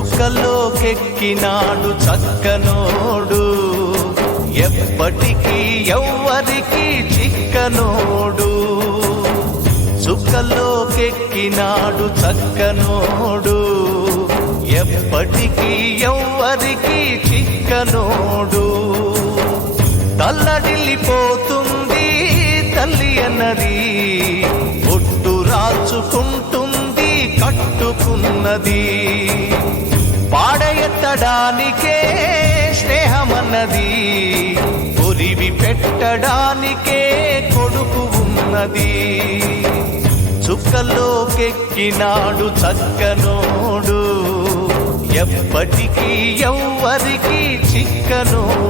చుక్కలోకెక్కినాడు చక్కనోడు. ఎప్పటికీ ఎవ్వరికి చిక్కనోడు. చుక్కలోకెక్కినాడు చక్కనోడు. ఎప్పటికీ ఎవ్వరికి చిక్కనోడు. తల్లడిల్లిపోతుంది తల్లి అన్నది. ఒట్టు రాచుకుంటూ పట్టుకున్నది. పాడయెత్తడానికే స్నేహమన్నది. పొలివి పెట్టడానికే కొడుకు ఉన్నది. చుక్కల్లోకెక్కినాడు చక్కనోడు. ఎప్పటికీ ఎవ్వరికీ చిక్కనోడు.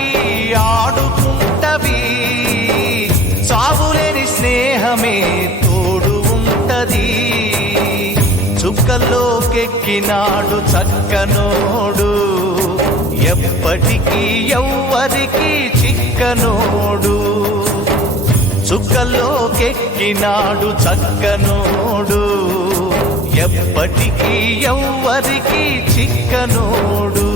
బతుకులన్నవి ఆడుకుంటవి సాగులేని స్నేహమే తోడు ఉంటది. చుక్కల్లోకెక్కినాడు చక్కనోడు ఎప్పటికీ ఎవ్వరికి చిక్కనోడు చుక్కల్లోకెక్కినాడు చక్కనోడు ఎప్పటికీ ఎవ్వరికి చిక్కనోడు